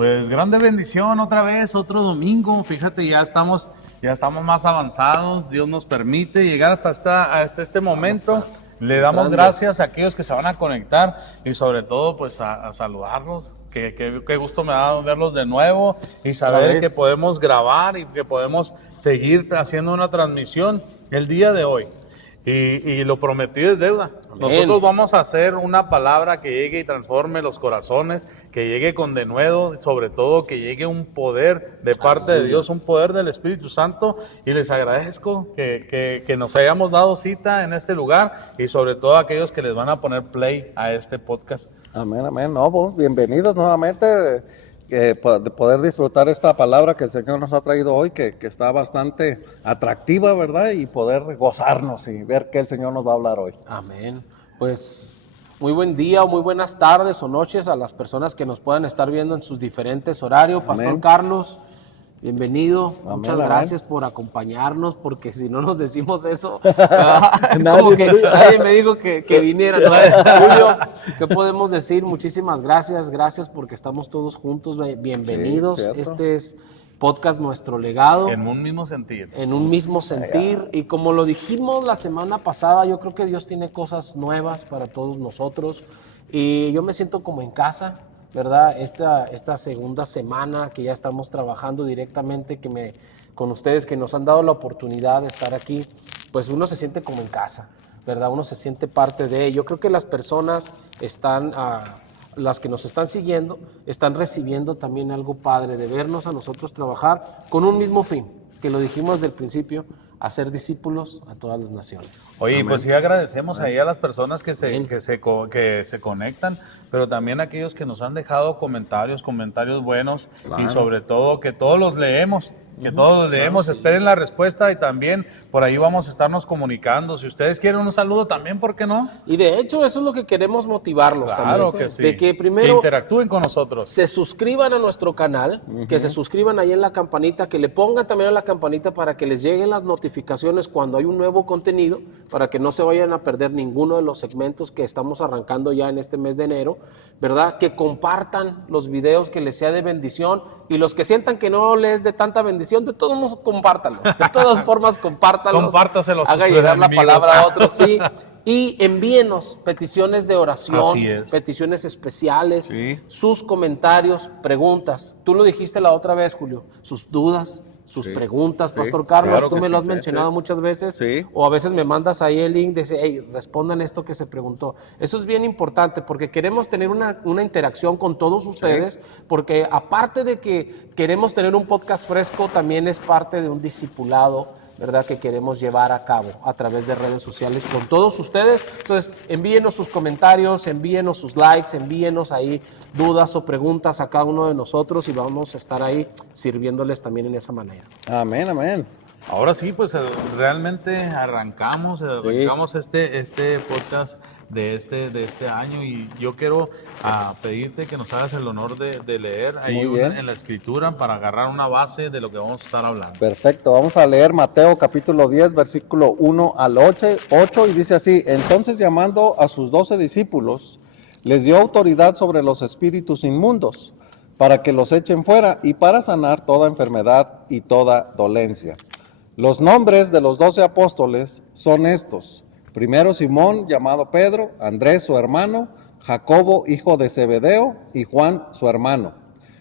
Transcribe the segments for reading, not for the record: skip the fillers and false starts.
Pues grande bendición otra vez, otro domingo. Fíjate, ya estamos más avanzados. Dios nos permite llegar hasta este momento. Le damos gracias a aquellos que se van a conectar y sobre todo pues a saludarlos. Qué gusto me da verlos de nuevo y saber que podemos grabar y que podemos seguir haciendo una transmisión el día de hoy. Y lo prometido es deuda. Amén. Nosotros vamos a hacer una palabra que llegue y transforme los corazones, que llegue con denuedo, sobre todo que llegue un poder de parte de Dios, un poder del Espíritu Santo. Y les agradezco que nos hayamos dado cita en este lugar y sobre todo a aquellos que les van a poner play a este podcast. Amén, amén. No, pues, bienvenidos nuevamente. De poder disfrutar esta palabra que el Señor nos ha traído hoy, que está bastante atractiva, ¿verdad? Y poder gozarnos y ver qué el Señor nos va a hablar hoy. Amén. Pues muy buen día o muy buenas tardes o noches a las personas que nos puedan estar viendo en sus diferentes horarios. Pastor Amén. Carlos, bienvenido. Amén, muchas amén. gracias por acompañarnos, porque si no nos decimos eso, como que nadie me dijo que viniera, ¿no? Julio, ¿qué podemos decir? Muchísimas gracias porque estamos todos juntos. Bienvenidos. Sí, este es podcast Nuestro Legado. En un mismo sentir. En un mismo sentir. Y como lo dijimos la semana pasada, yo creo que Dios tiene cosas nuevas para todos nosotros. Y yo me siento como en casa, ¿verdad? Esta segunda semana que ya estamos trabajando directamente con ustedes, que nos han dado la oportunidad de estar aquí, pues uno se siente como en casa, ¿verdad? Uno se siente parte de. Yo creo que las personas las que nos están siguiendo, están recibiendo también algo padre de vernos a nosotros trabajar con un mismo fin, que lo dijimos desde el principio, hacer discípulos a todas las naciones. Oye, Amén. pues sí agradecemos ahí a las personas que se conectan, pero también a aquellos que nos han dejado comentarios buenos, Claro. y sobre todo que todos los leemos. Que todos los leemos, esperen la respuesta y también por ahí vamos a estarnos comunicando. Si ustedes quieren un saludo también, ¿por qué no? Y de hecho eso es lo que queremos motivarlos Claro también. que sí. De que Que primero interactúen con nosotros. se suscriban a nuestro canal, que se suscriban ahí en la campanita, que le pongan también a la campanita para que les lleguen las notificaciones cuando hay un nuevo contenido, para que no se vayan a perder ninguno de los segmentos que estamos arrancando ya en este mes de enero, ¿verdad? Que compartan los videos, que les sea de bendición, y los que sientan que no les es de tanta bendición, de todos modos compártanlos, de todas formas compártanlos. Compártaselos a haga sus llegar la enemigos. palabra a otros, sí. Y envíenos peticiones de oración, Así es. peticiones especiales, Sí. sus comentarios, preguntas. Tú lo dijiste la otra vez, Julio, sus dudas, sus preguntas, Sí. Pastor Carlos, Claro tú que me lo sí, has mencionado muchas veces, Sí. o a veces me mandas ahí el link, dice, hey, respondan esto que se preguntó. Eso es bien importante porque queremos tener una interacción con todos ustedes, porque aparte de que queremos tener un podcast fresco, también es parte de un discipulado, ¿verdad?, que queremos llevar a cabo a través de redes sociales con todos ustedes. Entonces, envíenos sus comentarios, envíenos sus likes, envíenos ahí dudas o preguntas a cada uno de nosotros y vamos a estar ahí sirviéndoles también en esa manera. Amén, amén. Ahora sí, pues realmente arrancamos este podcast de este año y yo quiero pedirte que nos hagas el honor de leer ahí Muy bien. en la escritura para agarrar una base de lo que vamos a estar hablando. Perfecto, vamos a leer Mateo capítulo 10, versículo 1 al 8 y dice así: entonces llamando a sus 12 discípulos, les dio autoridad sobre los espíritus inmundos, para que los echen fuera y para sanar toda enfermedad y toda dolencia. Los nombres de los 12 apóstoles son estos: primero Simón, llamado Pedro; Andrés, su hermano; Jacobo, hijo de Zebedeo; y Juan, su hermano;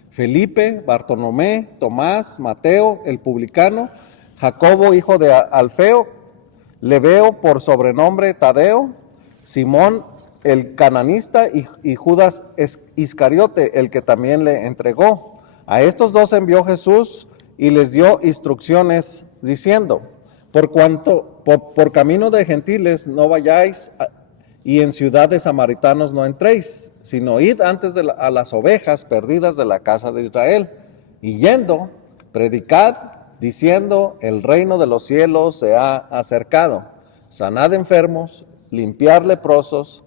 Felipe, Bartolomé, Tomás, Mateo, el publicano; Jacobo, hijo de Alfeo; Lebeo, por sobrenombre Tadeo; Simón, el cananista; y Judas Iscariote, el que también le entregó. A estos 12 envió Jesús y les dio instrucciones diciendo: por camino de gentiles no vayáis, y en ciudad de samaritanos no entréis, sino id antes a las ovejas perdidas de la casa de Israel. Y yendo, predicad, diciendo: el reino de los cielos se ha acercado. Sanad enfermos, limpiad leprosos,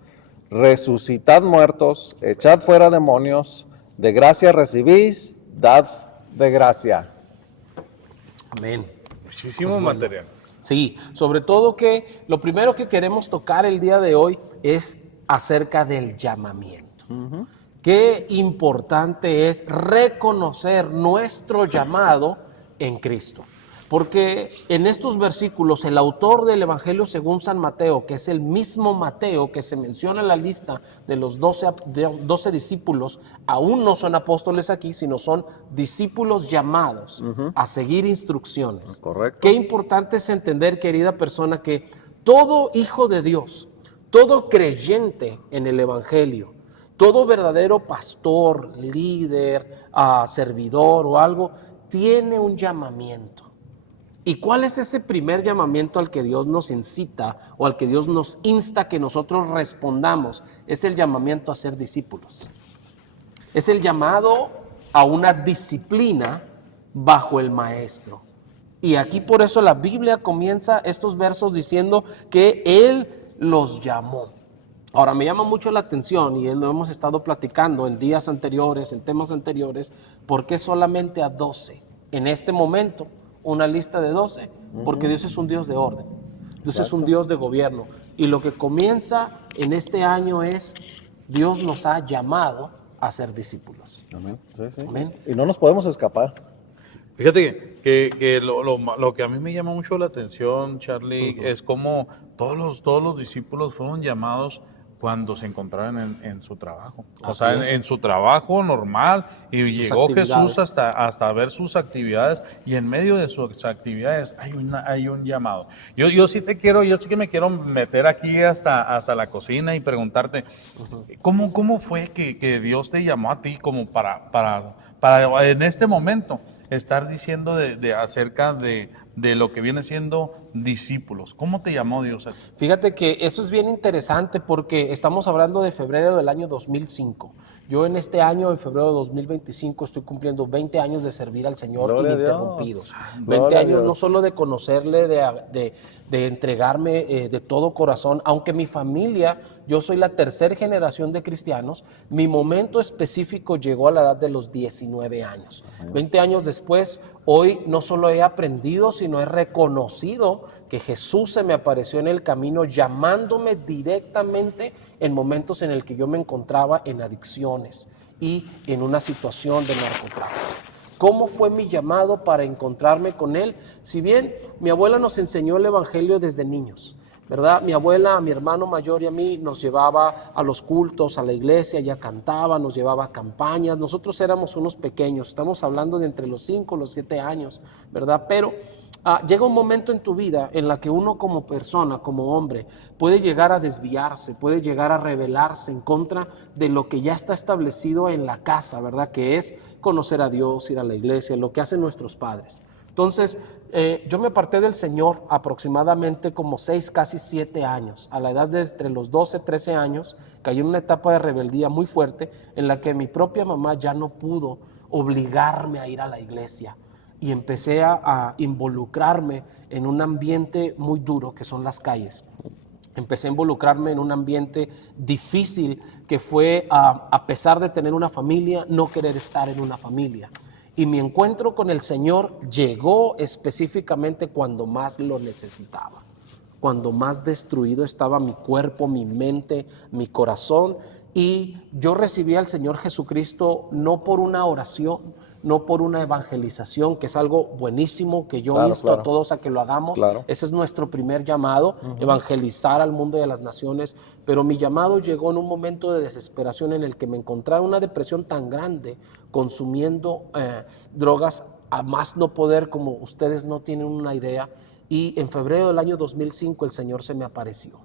resucitad muertos, echad fuera demonios. De gracia recibís, dad de gracia. Amén. Muchísimo material. Sí, sobre todo que lo primero que queremos tocar el día de hoy es acerca del llamamiento. Qué importante es reconocer nuestro llamado en Cristo. Porque en estos versículos el autor del Evangelio según San Mateo, que es el mismo Mateo que se menciona en la lista de los 12 discípulos, aún no son apóstoles aquí, sino son discípulos llamados a seguir instrucciones. Correcto. Qué importante es entender, querida persona, que todo hijo de Dios, todo creyente en el Evangelio, todo verdadero pastor, líder, servidor o algo, tiene un llamamiento. ¿Y cuál es ese primer llamamiento al que Dios nos incita o al que Dios nos insta que nosotros respondamos? Es el llamamiento a ser discípulos. Es el llamado a una disciplina bajo el maestro. Y aquí por eso la Biblia comienza estos versos diciendo que Él los llamó. Ahora, me llama mucho la atención, y lo hemos estado platicando en días anteriores, en temas anteriores, ¿por qué solamente a 12? En este momento, una lista de 12, porque Dios es un Dios de orden, Dios es un Dios de gobierno. Y lo que comienza en este año es, Dios nos ha llamado a ser discípulos. Amén. Sí, sí. Amén. Y no nos podemos escapar. Fíjate que lo que a mí me llama mucho la atención, Charlie, es cómo todos los discípulos fueron llamados cuando se encontraban en su trabajo. O sea, en su trabajo normal, y Sus llegó actividades. Jesús hasta ver sus actividades, y en medio de sus actividades hay un llamado. Yo sí que me quiero meter aquí hasta la cocina y preguntarte, ¿cómo fue que Dios te llamó a ti como para en este momento estar diciendo acerca de lo que viene siendo discípulos? ¿Cómo te llamó Dios a ti? Fíjate que eso es bien interesante porque estamos hablando de febrero del año 2005. Yo en este año, en febrero de 2025, estoy cumpliendo 20 años de servir al Señor Gloria a ininterrumpidos. Dios. 20 Gloria a años Dios. no solo de conocerle, de entregarme de todo corazón, aunque mi familia, yo soy la tercera generación de cristianos, mi momento específico llegó a la edad de los 19 años. 20 años después, hoy no solo he aprendido, sino he reconocido que Jesús se me apareció en el camino llamándome directamente en momentos en el que yo me encontraba en adicciones y en una situación de narcotráfico. ¿Cómo fue mi llamado para encontrarme con Él? Si bien mi abuela nos enseñó el Evangelio desde niños, ¿verdad? Mi abuela, a mi hermano mayor y a mí nos llevaba a los cultos, a la iglesia, ella cantaba, nos llevaba a campañas. Nosotros éramos unos pequeños, estamos hablando de entre los 5 y los 7 años, ¿verdad? Pero llega un momento en tu vida en la que uno como persona, como hombre, puede llegar a desviarse, puede llegar a rebelarse en contra de lo que ya está establecido en la casa, ¿verdad? Que es conocer a Dios, ir a la iglesia, lo que hacen nuestros padres. Entonces, yo me aparté del Señor aproximadamente como 6, casi 7 años. A la edad de entre los 12, 13 años, caí en una etapa de rebeldía muy fuerte en la que mi propia mamá ya no pudo obligarme a ir a la iglesia. Y empecé a involucrarme en un ambiente muy duro que son las calles. Empecé a involucrarme en un ambiente difícil que fue, a pesar de tener una familia, no querer estar en una familia. Y mi encuentro con el Señor llegó específicamente cuando más lo necesitaba, cuando más destruido estaba mi cuerpo, mi mente, mi corazón. Y yo recibí al Señor Jesucristo no por una oración, no por una evangelización, que es algo buenísimo, que yo insto a todos a que lo hagamos. Ese es nuestro primer llamado, evangelizar al mundo y a las naciones. Pero mi llamado llegó en un momento de desesperación en el que me encontraba en una depresión tan grande, consumiendo drogas a más no poder, como ustedes no tienen una idea. Y en febrero del año 2005 el Señor se me apareció.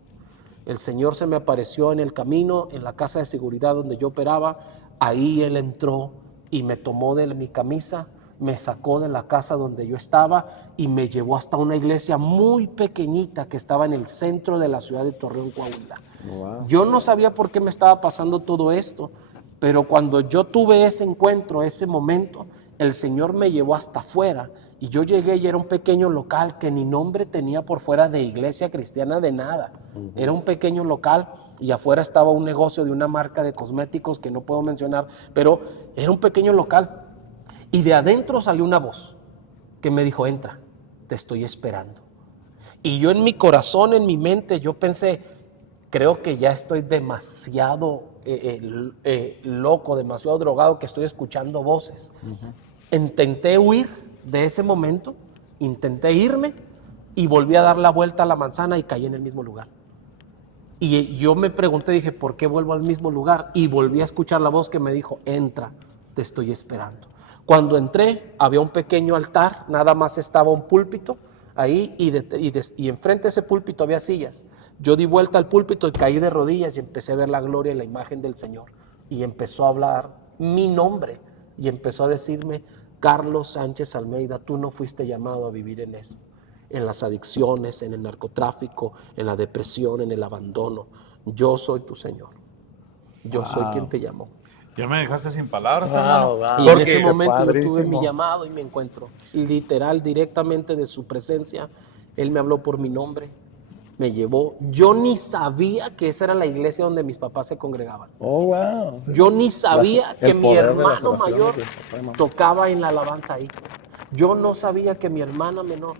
El Señor se me apareció en el camino, en la casa de seguridad donde yo operaba. Ahí Él entró y me tomó de mi camisa, me sacó de la casa donde yo estaba y me llevó hasta una iglesia muy pequeñita que estaba en el centro de la ciudad de Torreón, Coahuila. Wow. Yo no sabía por qué me estaba pasando todo esto, pero cuando yo tuve ese encuentro, ese momento, el Señor me llevó hasta afuera y yo llegué y era un pequeño local que ni nombre tenía por fuera de iglesia cristiana de nada. Era un pequeño local y afuera estaba un negocio de una marca de cosméticos que no puedo mencionar, pero era un pequeño local. Y de adentro salió una voz que me dijo, entra, te estoy esperando. Y yo en mi corazón, en mi mente, yo pensé, creo que ya estoy demasiado loco, demasiado drogado, que estoy escuchando voces. Intenté huir de ese momento, intenté irme y volví a dar la vuelta a la manzana y caí en el mismo lugar. Y yo me pregunté, dije, ¿por qué vuelvo al mismo lugar? Y volví a escuchar la voz que me dijo, entra, te estoy esperando. Cuando entré, había un pequeño altar, nada más estaba un púlpito ahí y enfrente de ese púlpito había sillas. Yo di vuelta al púlpito y caí de rodillas y empecé a ver la gloria y la imagen del Señor. Y empezó a hablar mi nombre y empezó a decirme, Carlos Sánchez Almeida, tú no fuiste llamado a vivir en eso, en las adicciones, en el narcotráfico, en la depresión, en el abandono. Yo soy tu Señor. Yo soy quien te llamó. Ya me dejaste sin palabras, hermano. Y en ese momento yo tuve mi llamado y me encuentro literal, directamente de su presencia. Él me habló por mi nombre, me llevó. Yo ni sabía que esa era la iglesia donde mis papás se congregaban. Oh, wow. Yo ni sabía que mi poder de las hermano oraciones mayor de papá y mamá. tocaba en la alabanza ahí. Yo no sabía que mi hermana menor,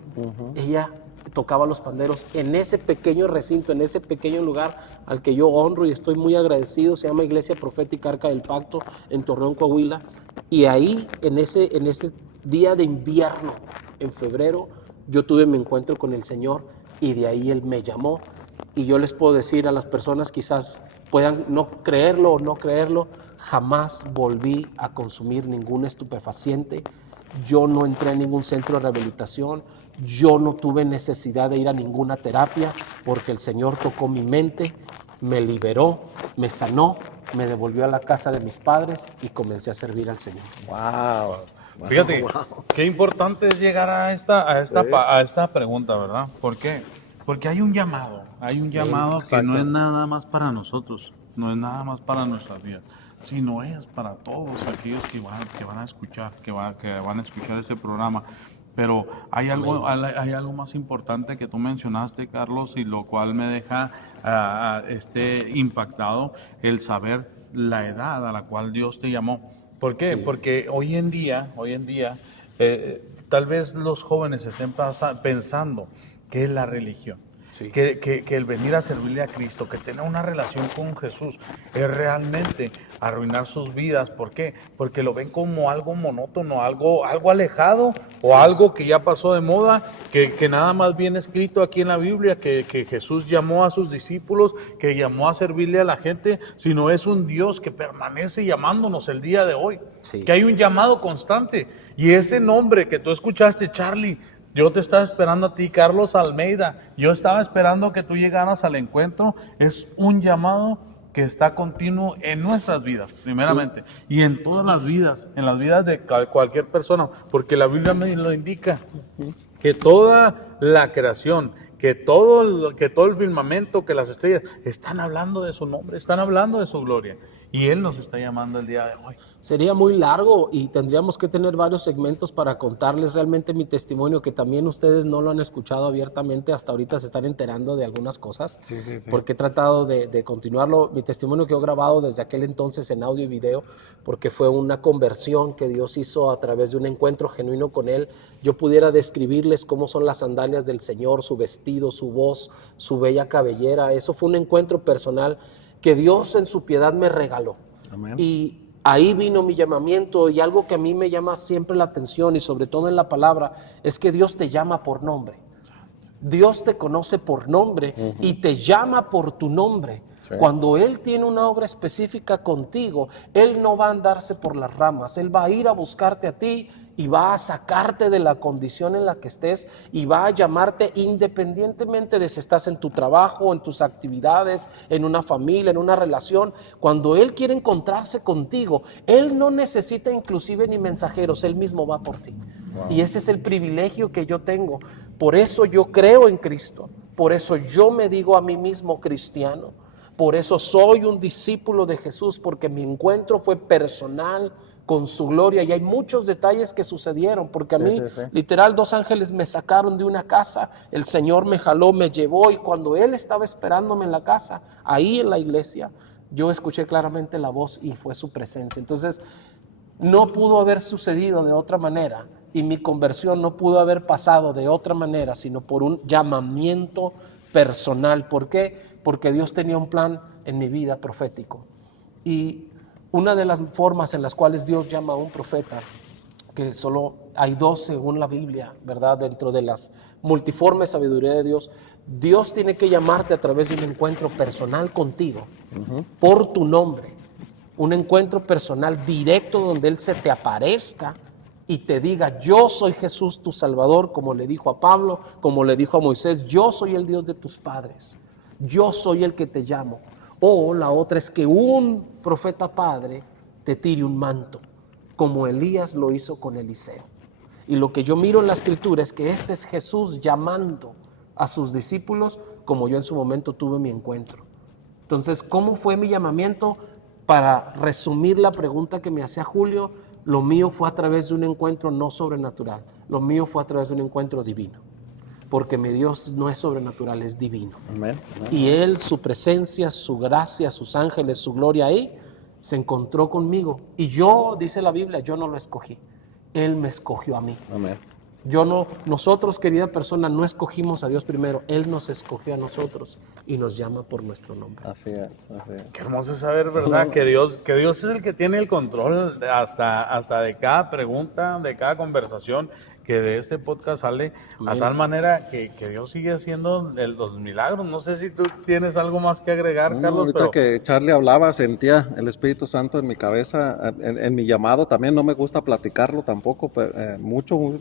ella tocaba los panderos en ese pequeño recinto, en ese pequeño lugar al que yo honro y estoy muy agradecido. Se llama Iglesia Profética Arca del Pacto en Torreón, Coahuila. Y ahí, en ese día de invierno, en febrero, yo tuve mi encuentro con el Señor y de ahí Él me llamó. Y yo les puedo decir a las personas, quizás puedan no creerlo o no creerlo, jamás volví a consumir ningún estupefaciente. Yo no entré en ningún centro de rehabilitación, yo no tuve necesidad de ir a ninguna terapia porque el Señor tocó mi mente, me liberó, me sanó, me devolvió a la casa de mis padres y comencé a servir al Señor. Wow. Fíjate, qué importante es llegar a esta pregunta, ¿verdad? ¿Por qué? Porque hay un llamado que no es nada más para nosotros, no es nada más para nuestras vidas, sino es para todos aquellos que van a escuchar, que van a escuchar este programa. Pero hay algo más importante que tú mencionaste, Carlos, y lo cual me deja impactado, el saber la edad a la cual Dios te llamó. ¿Por qué? Sí. Porque hoy en día, tal vez los jóvenes estén pensando que es la religión. Sí. Que el venir a servirle a Cristo, que tener una relación con Jesús, es realmente arruinar sus vidas. ¿Por qué? Porque lo ven como algo monótono, algo alejado, sí, o algo que ya pasó de moda, que nada más viene escrito aquí en la Biblia, que Jesús llamó a sus discípulos, que llamó a servirle a la gente, sino es un Dios que permanece llamándonos el día de hoy, sí, que hay un llamado constante. Y ese nombre que tú escuchaste, Charlie, yo te estaba esperando a ti, Carlos Almeida. Yo estaba esperando que tú llegaras al encuentro. Es un llamado que está continuo en nuestras vidas, primeramente. Sí. Y en todas las vidas, en las vidas de cualquier persona. Porque la Biblia me lo indica. Que toda la creación, que todo el firmamento, que las estrellas, están hablando de su nombre, están hablando de su gloria. Y Él nos está llamando el día de hoy. Sería muy largo y tendríamos que tener varios segmentos para contarles realmente mi testimonio, que también ustedes no lo han escuchado abiertamente, hasta ahorita se están enterando de algunas cosas, sí. Porque he tratado de continuarlo, mi testimonio quedó grabado desde aquel entonces en audio y video, porque fue una conversión que Dios hizo a través de un encuentro genuino con Él. Yo pudiera describirles cómo son las sandalias del Señor, su vestido, su voz, su bella cabellera. Eso fue un encuentro personal que Dios en su piedad me regaló. Amén. Y ahí vino mi llamamiento, y algo que a mí me llama siempre la atención y sobre todo en la palabra es que Dios te llama por nombre. Dios te conoce por nombre y te llama por tu nombre. Sí. Cuando Él tiene una obra específica contigo, Él no va a andarse por las ramas, Él va a ir a buscarte a ti y va a sacarte de la condición en la que estés y va a llamarte independientemente de si estás en tu trabajo, en tus actividades, en una familia, en una relación. Cuando Él quiere encontrarse contigo, Él no necesita inclusive ni mensajeros, Él mismo va por ti. Wow. Y ese es el privilegio que yo tengo. Por eso yo creo en Cristo, por eso yo me digo a mí mismo cristiano, por eso soy un discípulo de Jesús, porque mi encuentro fue personal con su gloria, y hay muchos detalles que sucedieron, porque a mí, literal, 2 ángeles me sacaron de una casa, el Señor me jaló, me llevó, y cuando Él estaba esperándome en la casa, ahí en la iglesia, yo escuché claramente la voz y fue su presencia. Entonces, no pudo haber sucedido de otra manera, y mi conversión no pudo haber pasado de otra manera, sino por un llamamiento personal. ¿Por qué? porque Dios tenía un plan en mi vida profético. Y una de las formas en las cuales Dios llama a un profeta, que solo hay dos según la Biblia, ¿verdad? Dentro de las multiforme sabiduría de Dios, Dios tiene que llamarte a través de un encuentro personal contigo, por tu nombre. Un encuentro personal directo donde Él se te aparezca y te diga: yo soy Jesús tu Salvador, como le dijo a Pablo, como le dijo a Moisés: yo soy el Dios de tus padres, yo soy el que te llamo. O la otra es que un profeta padre te tire un manto, como Elías lo hizo con Eliseo. Y lo que yo miro en la Escritura es que este es Jesús llamando a sus discípulos, como yo en su momento tuve mi encuentro. Entonces, ¿cómo fue mi llamamiento? Para resumir la pregunta que me hacía Julio, lo mío fue a través de un encuentro no sobrenatural, lo mío fue a través de un encuentro divino, porque mi Dios no es sobrenatural, es divino. Amén. Y Él, su presencia, su gracia, sus ángeles, su gloria ahí, se encontró conmigo. Y yo, dice la Biblia, yo no lo escogí, Él me escogió a mí. Amén. Nosotros, querida persona, no escogimos a Dios primero, Él nos escogió a nosotros y nos llama por nuestro nombre. Así es, así es. Qué hermoso es saber, ¿verdad? Que Dios es el que tiene el control hasta de cada pregunta, de cada conversación que de este podcast sale, a tal manera que Dios sigue haciendo los milagros. No sé si tú tienes algo más que agregar, Carlos. Ahorita que Charlie hablaba, sentía el Espíritu Santo en mi cabeza, en mi llamado. También no me gusta platicarlo tampoco, mucho,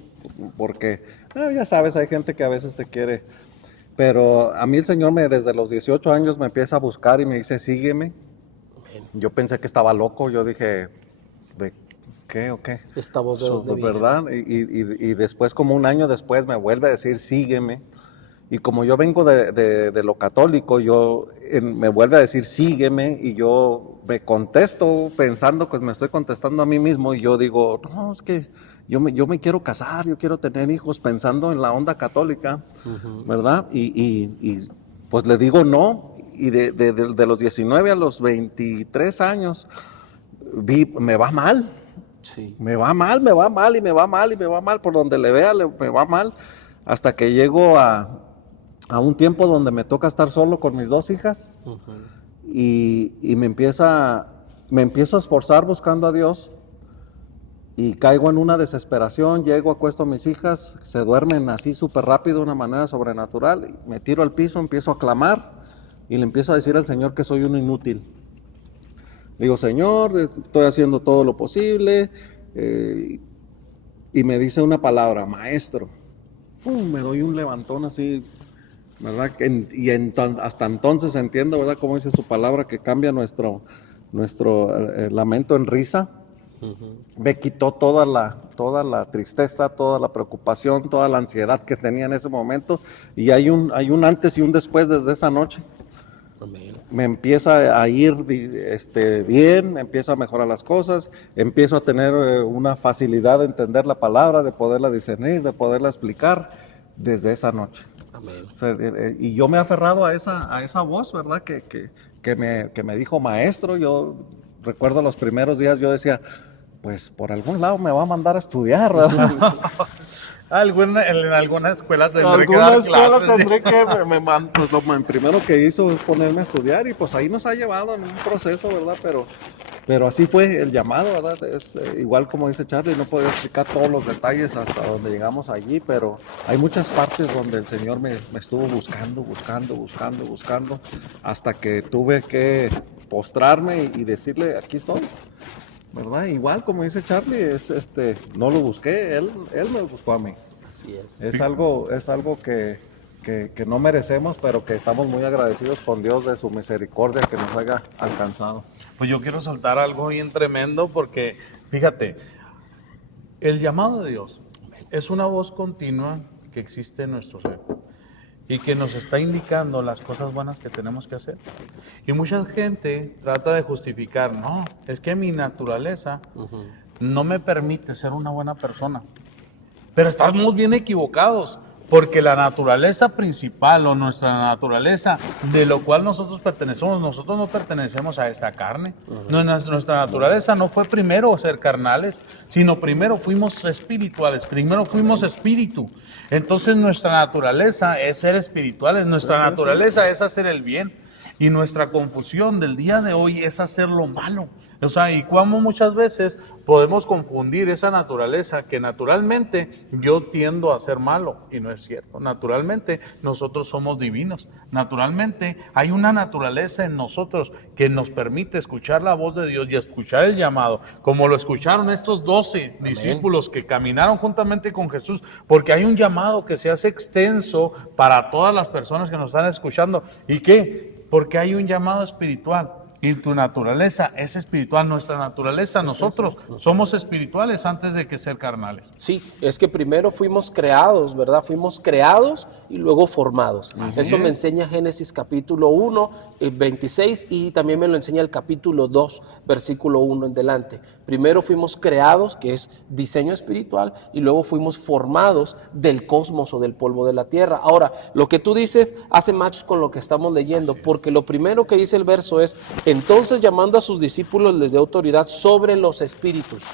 porque ya sabes, hay gente que a veces te quiere. Pero a mí el Señor desde los 18 años me empieza a buscar y me dice: sígueme. Yo pensé que estaba loco, yo dije: ¿de qué o qué? Esta voz de dónde viene. ¿Verdad? Y después, como un año después, me vuelve a decir: sígueme. Y como yo vengo de lo católico, me vuelve a decir: sígueme, y yo me contesto pensando que me estoy contestando a mí mismo, y yo digo: no, es que yo me quiero casar, yo quiero tener hijos, pensando en la onda católica, ¿verdad? Y pues le digo no, y de los 19 a los 23 años, me va mal. Sí. Me va mal, me va mal, y me va mal, y me va mal, por donde le vea, me va mal, hasta que llego a un tiempo donde me toca estar solo con mis dos hijas, y me empiezo a esforzar buscando a Dios, y caigo en una desesperación. Llego, acuesto a mis hijas, se duermen así súper rápido, de una manera sobrenatural, y me tiro al piso, empiezo a clamar, y le empiezo a decir al Señor que soy un inútil. Digo: Señor, estoy haciendo todo lo posible, y me dice una palabra: maestro. Me doy un levantón así, ¿verdad? Hasta entonces entiendo, ¿verdad?, cómo dice su palabra, que cambia nuestro lamento en risa. Me quitó toda la tristeza, toda la preocupación, toda la ansiedad que tenía en ese momento, y hay un antes y un después desde esa noche. Amén. Me empieza a ir bien, me empieza a mejorar las cosas, empiezo a tener una facilidad de entender la palabra, de poderla discernir, de poderla explicar desde esa noche. Amén. O sea, y yo me he aferrado a esa voz, ¿verdad? Que me dijo maestro. Yo recuerdo los primeros días, yo decía: pues por algún lado me va a mandar a estudiar, ¿verdad? En alguna escuela tendré que dar clases. Pues lo primero que hizo es ponerme a estudiar, y pues ahí nos ha llevado en un proceso, ¿verdad? Pero así fue el llamado, ¿verdad? Es igual como dice Charlie, no podía explicar todos los detalles hasta donde llegamos allí, pero hay muchas partes donde el Señor me estuvo buscando, hasta que tuve que postrarme y decirle: aquí estoy, ¿verdad? Igual como dice Charlie, no lo busqué, él me buscó a mí. Así es. Es algo que no merecemos, pero que estamos muy agradecidos con Dios de su misericordia que nos haya alcanzado. Pues yo quiero soltar algo bien tremendo, porque fíjate, el llamado de Dios es una voz continua que existe en nuestro ser y que nos está indicando las cosas buenas que tenemos que hacer. Y mucha gente trata de justificar: no, es que mi naturaleza no me permite ser una buena persona. Pero estamos bien equivocados, porque la naturaleza principal, o nuestra naturaleza de lo cual nosotros nosotros no pertenecemos a esta carne. Nuestra naturaleza no fue primero ser carnales, sino primero fuimos espirituales, primero fuimos espíritu. Entonces nuestra naturaleza es ser espirituales, nuestra naturaleza es hacer el bien. Y nuestra confusión del día de hoy es hacer lo malo. O sea, y como muchas veces podemos confundir esa naturaleza, que naturalmente yo tiendo a ser malo, y no es cierto. Naturalmente nosotros somos divinos. Naturalmente hay una naturaleza en nosotros que nos permite escuchar la voz de Dios y escuchar el llamado, como lo escucharon estos 12 discípulos que caminaron juntamente con Jesús, porque hay un llamado que se hace extenso para todas las personas que nos están escuchando. ¿Y qué? Porque hay un llamado espiritual. Y tu naturaleza es espiritual, nuestra naturaleza, nosotros somos espirituales antes de que ser carnales. Sí, es que primero fuimos creados, ¿verdad? Fuimos creados y luego formados. Eso me enseña Génesis capítulo 1, 26 y también me lo enseña el capítulo 2, versículo 1 en delante. Primero fuimos creados, que es diseño espiritual, y luego fuimos formados del cosmos o del polvo de la tierra. Ahora, lo que tú dices hace match con lo que estamos leyendo, porque lo primero que dice el verso es: entonces llamando a sus discípulos les dio autoridad sobre los espíritus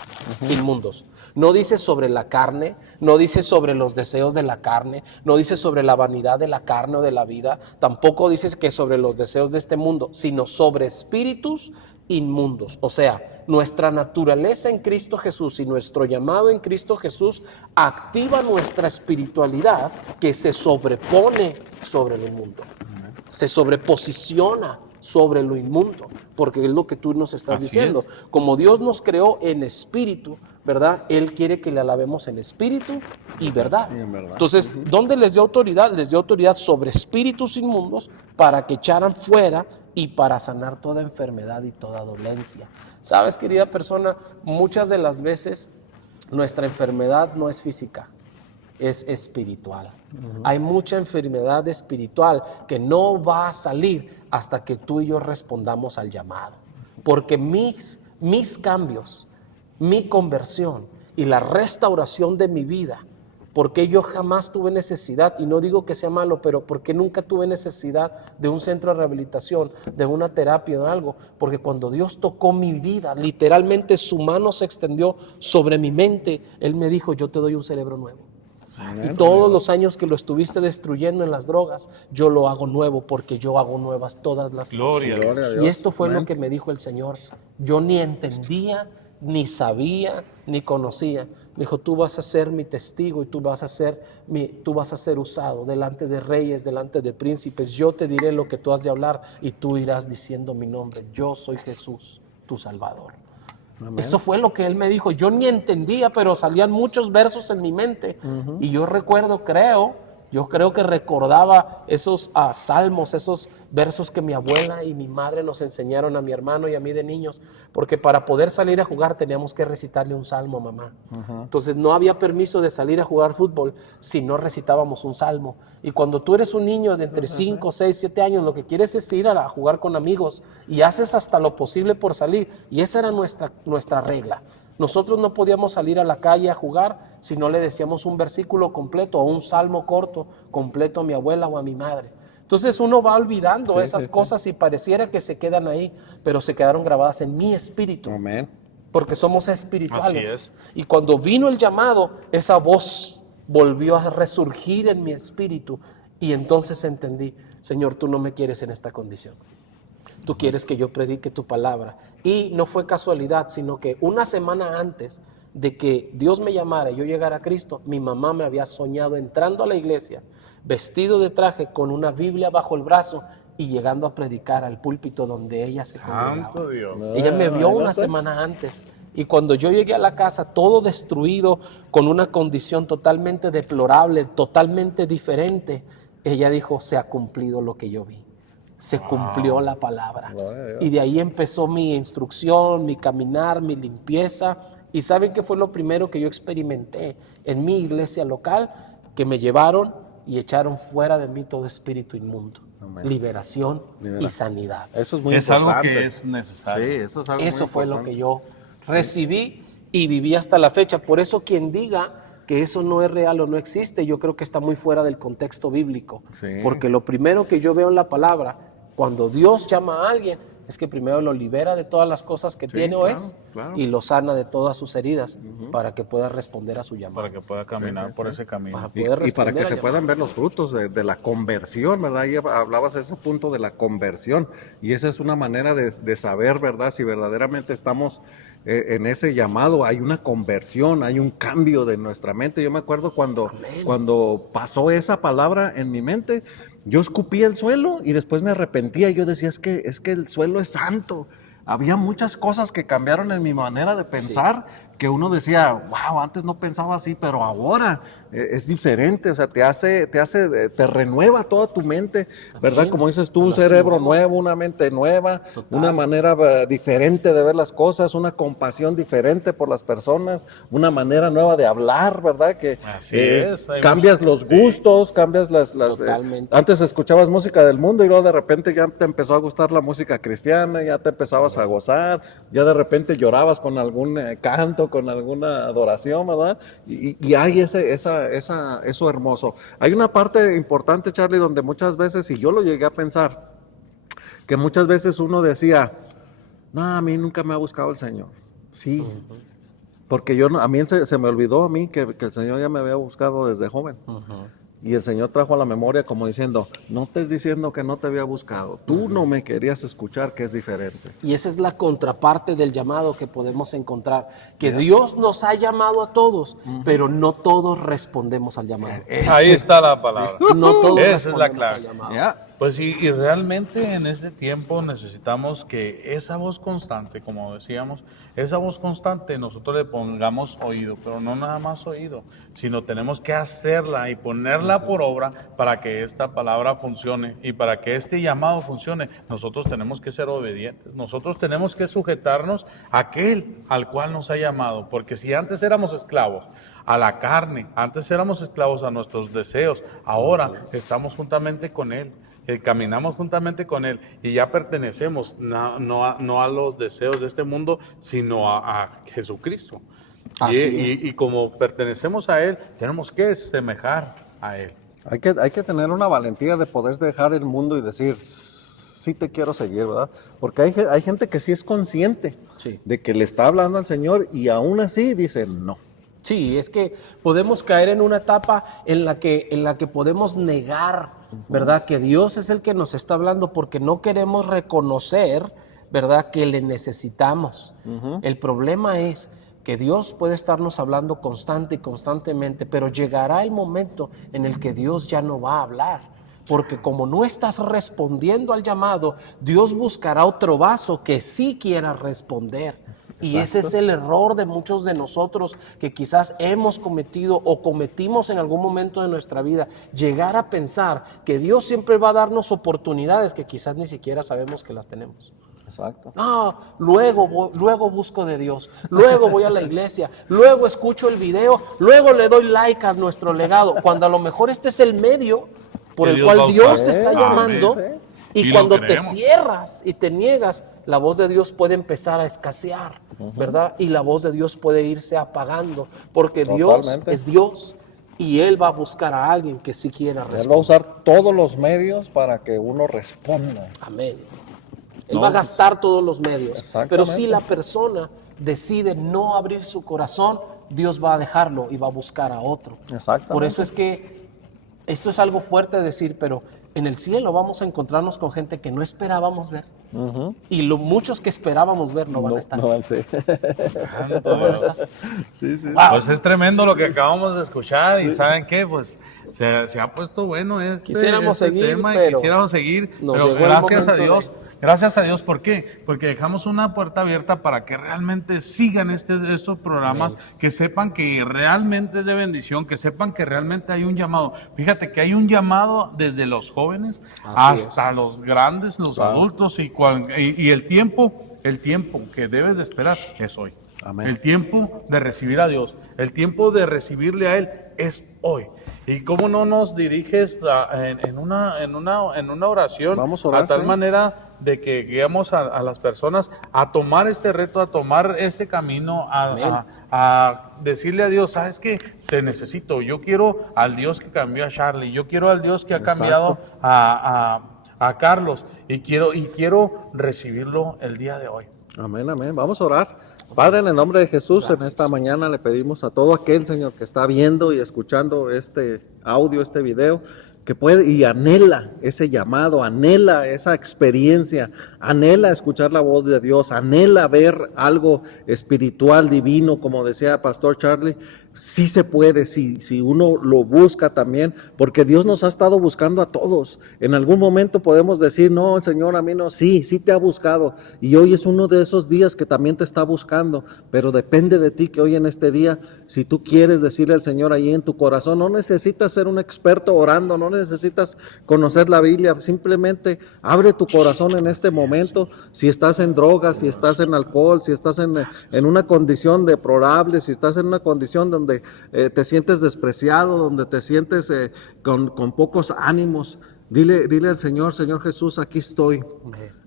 inmundos. No dice sobre la carne, no dice sobre los deseos de la carne, no dice sobre la vanidad de la carne o de la vida, tampoco dice que sobre los deseos de este mundo, sino sobre espíritus inmundos. O sea, nuestra naturaleza en Cristo Jesús y nuestro llamado en Cristo Jesús activa nuestra espiritualidad, que se sobrepone sobre lo inmundo, se sobreposiciona sobre lo inmundo, porque es lo que tú nos estás diciendo. Como Dios nos creó en espíritu, ¿verdad? Él quiere que le alabemos en espíritu y verdad. Entonces, ¿dónde les dio autoridad? Les dio autoridad sobre espíritus inmundos para que echaran fuera y para sanar toda enfermedad y toda dolencia. ¿Sabes, querida persona? Muchas de las veces nuestra enfermedad no es física, es espiritual. Hay mucha enfermedad espiritual que no va a salir hasta que tú y yo respondamos al llamado. Porque mis cambios, mi conversión y la restauración de mi vida, porque yo jamás tuve necesidad, y no digo que sea malo, pero porque nunca tuve necesidad de un centro de rehabilitación, de una terapia, de algo, porque cuando Dios tocó mi vida, literalmente su mano se extendió sobre mi mente. Él me dijo: yo te doy un cerebro nuevo. Y todos los años que lo estuviste destruyendo en las drogas, yo lo hago nuevo, porque yo hago nuevas todas las cosas. Gloria a Dios. Y esto fue lo que me dijo el Señor. Yo ni entendía, ni sabía, ni conocía. Me dijo: tú vas a ser mi testigo y tú vas a ser usado delante de reyes, delante de príncipes. Yo te diré lo que tú has de hablar y tú irás diciendo mi nombre. Yo soy Jesús, tu Salvador. Amén. Eso fue lo que él me dijo. Yo ni entendía, pero salían muchos versos en mi mente. Y yo recuerdo, yo creo que recordaba esos salmos, esos versos que mi abuela y mi madre nos enseñaron a mi hermano y a mí de niños, porque para poder salir a jugar teníamos que recitarle un salmo a mamá. Entonces no había permiso de salir a jugar fútbol si no recitábamos un salmo. Y cuando tú eres un niño de entre 5, 6, 7 años, lo que quieres es ir a jugar con amigos y haces hasta lo posible por salir. Y esa era nuestra regla. Nosotros no podíamos salir a la calle a jugar si no le decíamos un versículo completo o un salmo corto completo a mi abuela o a mi madre. Entonces uno va olvidando esas cosas y pareciera que se quedan ahí, pero se quedaron grabadas en mi espíritu. Amén. Porque somos espirituales. Así es. Y cuando vino el llamado, esa voz volvió a resurgir en mi espíritu. Y entonces entendí: Señor, tú no me quieres en esta condición. Tú quieres que yo predique tu palabra. Y no fue casualidad, sino que una semana antes de que Dios me llamara y yo llegara a Cristo, mi mamá me había soñado entrando a la iglesia, vestido de traje, con una Biblia bajo el brazo y llegando a predicar al púlpito donde ella se congregaba. Santo Dios. Ella me vio una semana antes. Y cuando yo llegué a la casa, todo destruido, con una condición totalmente deplorable, totalmente diferente, ella dijo: se ha cumplido lo que yo vi. Se cumplió la palabra. Y de ahí empezó mi instrucción, mi caminar, mi limpieza. ¿Y saben qué fue lo primero que yo experimenté en mi iglesia local? Que me llevaron y echaron fuera de mí todo espíritu inmundo. Amén. Liberación y sanidad. Eso es muy Es importante. algo que es necesario. Sí, eso es algo Eso muy fue lo importante. que yo recibí y viví hasta la fecha. Por eso quien diga que eso no es real o no existe, yo creo que está muy fuera del contexto bíblico. Sí. Porque lo primero que yo veo en la palabra, cuando Dios llama a alguien, es que primero lo libera de todas las cosas que tiene o claro, es claro. y lo sana de todas sus heridas para que pueda responder a su llamado. Para que pueda caminar por ese camino. Para Y, poder y para responder que al se llamado. puedan ver los frutos de la conversión, ¿verdad? Y hablabas de ese punto de la conversión. Y esa es una manera de saber, ¿verdad? Si verdaderamente estamos en ese llamado, hay una conversión, hay un cambio de nuestra mente. Yo me acuerdo cuando pasó esa palabra en mi mente, yo escupí el suelo y después me arrepentía. Y yo decía, es que el suelo es santo. Había muchas cosas que cambiaron en mi manera de pensar, que uno decía, wow, antes no pensaba así, pero ahora es diferente, o sea, te renueva toda tu mente, ¿verdad? Amén. Como dices tú, un cerebro nuevo, una mente nueva, una manera diferente de ver las cosas, una compasión diferente por las personas, una manera nueva de hablar, ¿verdad? Que Así es, hay cambias muchos- los gustos, cambias las Totalmente. antes escuchabas música del mundo y luego de repente ya te empezó a gustar la música cristiana, ya te empezabas a gozar, ya de repente llorabas con algún canto, con alguna adoración, ¿verdad? Y hay eso hermoso. Hay una parte importante, Charlie, donde muchas veces, y yo lo llegué a pensar, que muchas veces uno decía, no, a mí nunca me ha buscado el Señor. Sí, porque a mí se me olvidó a mí que el Señor ya me había buscado desde joven. Y el Señor trajo a la memoria como diciendo, no estés diciendo que no te había buscado, tú no me querías escuchar, que es diferente. Y esa es la contraparte del llamado que podemos encontrar, que Dios nos ha llamado a todos, pero no todos respondemos al llamado. Ahí está la palabra. No todos Esa es la respondemos clave. al llamado. Ya. Pues sí, y realmente en este tiempo necesitamos que esa voz constante, como decíamos, esa voz constante nosotros le pongamos oído, pero no nada más oído, sino tenemos que hacerla y ponerla por obra para que esta palabra funcione y para que este llamado funcione. Nosotros tenemos que ser obedientes, nosotros tenemos que sujetarnos a aquel al cual nos ha llamado, porque si antes éramos esclavos a la carne, antes éramos esclavos a nuestros deseos, ahora estamos juntamente con Él. Caminamos juntamente con Él y ya pertenecemos no a los deseos de este mundo, sino a Jesucristo. Así es. Y como pertenecemos a Él, tenemos que semejar a Él. Hay que tener una valentía de poder dejar el mundo y decir, sí te quiero seguir, ¿verdad? Porque hay gente que sí es consciente Sí. de que le está hablando al Señor y aún así dice no. Sí, es que podemos caer en una etapa en la que podemos negar, ¿verdad? Que Dios es el que nos está hablando porque no queremos reconocer, ¿verdad? Que le necesitamos. El problema es que Dios puede estarnos hablando constante y constantemente, pero llegará el momento en el que Dios ya no va a hablar. Porque como no estás respondiendo al llamado, Dios buscará otro vaso que sí quiera responder. Y ese es el error de muchos de nosotros que quizás hemos cometido o cometimos en algún momento de nuestra vida. Llegar a pensar que Dios siempre va a darnos oportunidades que quizás ni siquiera sabemos que las tenemos. Exacto. No, luego busco de Dios, luego voy a la iglesia, luego escucho el video, luego le doy like a nuestro legado, cuando a lo mejor este es el medio por Que el Dios cual va a Dios usar. te está Amén. llamando. Sí. Y Y lo cuando te creemos. cierras y te niegas, la voz de Dios puede empezar a escasear, ¿verdad? Y la voz de Dios puede irse apagando, porque Dios Totalmente. es Dios y Él va a buscar a alguien que sí quiera Él va a responder. usar todos los medios para que uno responda. Amén. Él va a gastar todos los medios, Exactamente. pero si la persona decide no abrir su corazón, Dios va a dejarlo y va a buscar a otro. Exactamente. Por eso es que esto es algo fuerte de decir, pero en el cielo vamos a encontrarnos con gente que no esperábamos ver. Y muchos que esperábamos ver no van a estar. No, sí. Santo Dios. Sí, sí. Wow. Pues es tremendo lo que acabamos de escuchar y ¿saben qué? Pues se ha puesto bueno Quisiéramos seguir, tema y pero quisiéramos seguir, nos pero llegó el gracias a momento Dios. Gracias a Dios, ¿por qué? Porque dejamos una puerta abierta para que realmente sigan estos programas, que sepan que realmente es de bendición, que sepan que realmente hay un llamado. Fíjate que hay un llamado desde los jóvenes Así hasta los grandes, los adultos y el tiempo que debes de esperar es hoy. Amén. El tiempo de recibir a Dios, el tiempo de recibirle a Él es hoy. ¿Y cómo no nos diriges en una oración Vamos a orar, tal sí. manera de que guiamos a las personas a tomar este reto, a tomar este camino, Amén. a decirle a Dios, ¿sabes qué? Te necesito. Yo quiero al Dios que cambió a Charlie, yo quiero al Dios que ha cambiado a a Carlos y quiero recibirlo el día de hoy. Amén, amén. Vamos a orar. Padre, en el nombre de Jesús, en esta mañana le pedimos a todo aquel, Señor, que está viendo y escuchando este audio, este video, que puede y anhela ese llamado, anhela esa experiencia, anhela escuchar la voz de Dios, anhela ver algo espiritual, divino, como decía Pastor Charlie. Sí se puede, si uno lo busca también, porque Dios nos ha estado buscando a todos. En algún momento podemos decir, no, el Señor a mí no, sí te ha buscado, y hoy es uno de esos días que también te está buscando, pero depende de ti que hoy en este día, si tú quieres decirle al Señor ahí en tu corazón, no necesitas ser un experto orando, no necesitas conocer la Biblia, simplemente abre tu corazón en este momento. Si estás en drogas, si estás en alcohol, si estás en una condición deplorable, si estás en una condición donde te sientes despreciado, donde te sientes con pocos ánimos, dile al Señor, Señor Jesús, aquí estoy.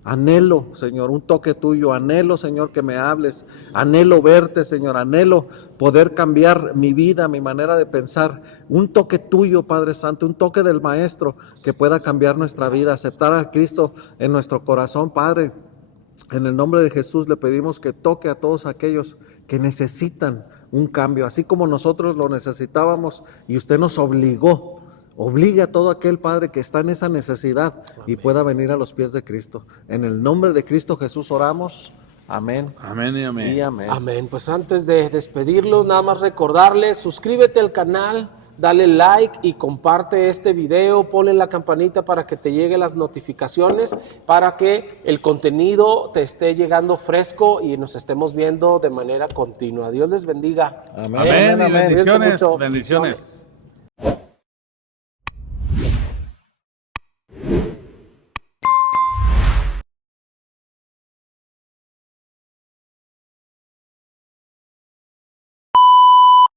Anhelo, Señor, un toque tuyo, anhelo, Señor, que me hables, anhelo verte, Señor, anhelo poder cambiar mi vida, mi manera de pensar, un toque tuyo, Padre Santo, un toque del Maestro que pueda cambiar nuestra vida, aceptar a Cristo en nuestro corazón, Padre. En el nombre de Jesús le pedimos que toque a todos aquellos que necesitan un cambio, así como nosotros lo necesitábamos y usted nos obligó. Obligue a todo aquel, Padre, que está en esa necesidad y pueda venir a los pies de Cristo. En el nombre de Cristo Jesús oramos. Amén. Amén y amén. Y amén. Amén. Pues antes de despedirlos, nada más recordarles, suscríbete al canal, dale like y comparte este video, ponle la campanita para que te lleguen las notificaciones, para que el contenido te esté llegando fresco y nos estemos viendo de manera continua. Dios les bendiga. Amén. Amén y Amén. bendiciones. Cuídense mucho. Bendiciones.